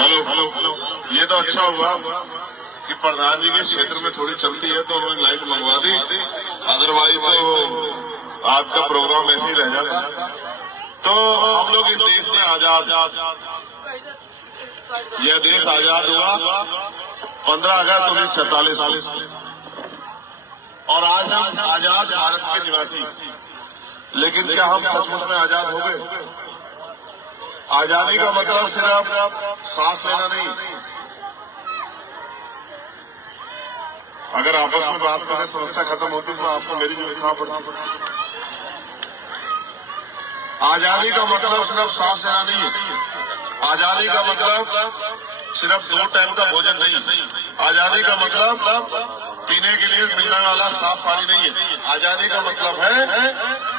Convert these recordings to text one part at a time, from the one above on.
Hello, ये तो अच्छा हुआ कि प्रधान जी के क्षेत्र में थोड़ी चलती है तो उन्होंने लाइट मंगवा दी, अदरवाइज तो आज का प्रोग्राम ऐसे ही रह जाता। तो हम लोग इस देश में आजाद, यह देश आजाद हुआ 15 अगस्त 1947 और आज हम आजाद भारत के निवासी। लेकिन क्या हम सचमुच में आजाद हो गए? आजादी का मतलब सिर्फ सांस लेना नहीं। अगर आपस में बात करें समस्या खत्म होती तो आपको मेरी भी उठना पड़ती। आजादी का मतलब सिर्फ सांस लेना नहीं है। आजादी का मतलब सिर्फ 2 टाइम का भोजन नहीं। आजादी का मतलब पीने के लिए मिलने वाला साफ पानी नहीं है। आजादी का मतलब है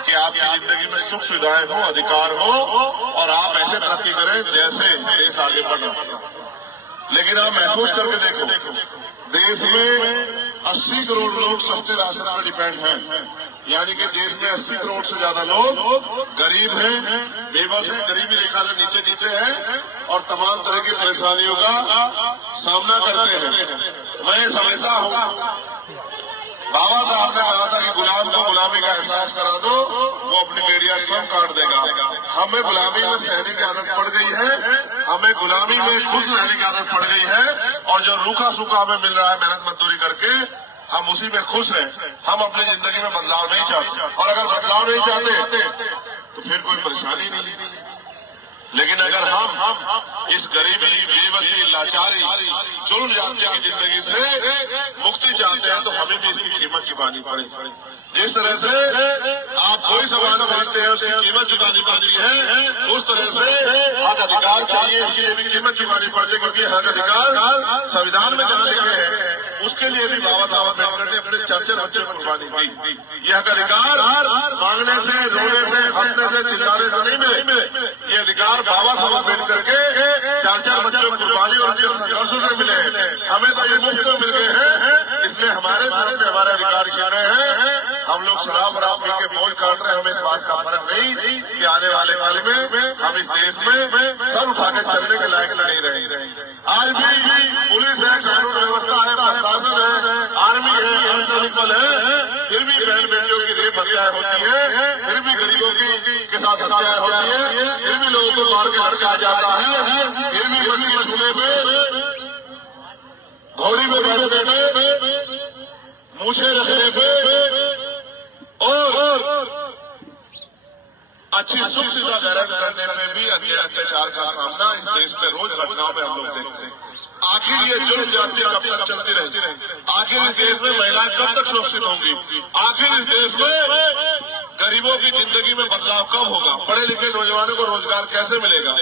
कि आपकी जिंदगी में सुख सुविधाएं हो, अधिकार हो और आप ऐसे तरक्की करें जैसे देश आगे बढ़ रहा। लेकिन आप महसूस करके देखो, देश में 80 करोड़ लोग सस्ते राशन पर डिपेंड हैं। यानी कि देश में 80 करोड़ से ज्यादा लोग गरीब हैं, बेबस हैं, गरीबी रेखा से नीचे हैं और तमाम तरह की परेशानियों का सामना करते हैं। मैं समझता हूँ बाबा साहब ने कहा था कि गुलाम को गुलामी का एहसास करा दो, वो अपनी बेड़ियां स्वयं काट देगा। हमें गुलामी में सहने की आदत पड़ गई है, हमें गुलामी में खुश रहने की आदत पड़ गई है और जो रूखा सूखा हमें मिल रहा है मेहनत मजदूरी करके, हम उसी में खुश हैं। हम अपनी जिंदगी में बदलाव नहीं चाहते और अगर बदलाव नहीं चाहते तो फिर कोई परेशानी नहीं। लेकिन अगर हम इस गरीबी, बेबसी, लाचारी, जुल्म जाति की जिंदगी से मुक्ति चाहते हैं तो हमें भी इसकी कीमत चुकानी पड़ेगी। जिस तरह से आप कोई सामान खरीदते हैं उसकी कीमत चुकानी पड़ती है, उस तरह से हक अधिकार चाहिए, इसके लिए भी कीमत चुकानी पड़ती है। क्योंकि हक अधिकार संविधान में जहाँ लिखे हैं उसके लिए भी बाबा साहब अम्बेडकर ने अपने 4 बच्चे कुर्बानी दी। यह हक अधिकार मांगने से, रोने से, हंसने से, चिल्लाने से नहीं मिले। ये अधिकार बाबा साहब अम्बेडकर के 4 बच्चों की कुर्बानी और उनके संघर्षों से मिले हैं। हमें तो ये मुफ्त में मिल गए हैं, इसलिए हमारे साथ में हमारे अधिकार छीन रहे हैं। हम लोग शराब पी के बोझ काट रहे हैं, हमें इस बात का फर्क नहीं कि आने वाले काल में हम इस देश में सर उठा के चलने के लायक नहीं रहे। आज भी पुलिस है, कानून व्यवस्था है, प्रशासन है, आर्मी है, अर्धसैनिक बल है, फिर भी बहन बेटियों की रेप हत्याएं होती है, फिर भी गरीबों के साथ हत्याएं होती है, फिर भी लोगों को मार के लटकाया जाता है, फिर भी बच्ची झूले में, घोड़ी में बैठने में, मूछे रखने पे और अच्छी सुख सुविधा ग्रहण करने में भी अन्याय अत्याचार का सामना इस देश में रोज घटनाओं में हम लोग देखते हैं। आखिर ये जुल्म जाति कब तक चलती रहेगी? आखिर इस देश में महिलाएं कब तक सुरक्षित होंगी? आखिर इस देश में गरीबों की जिंदगी में बदलाव कब होगा? पढ़े लिखे नौजवानों को रोजगार कैसे मिलेगा?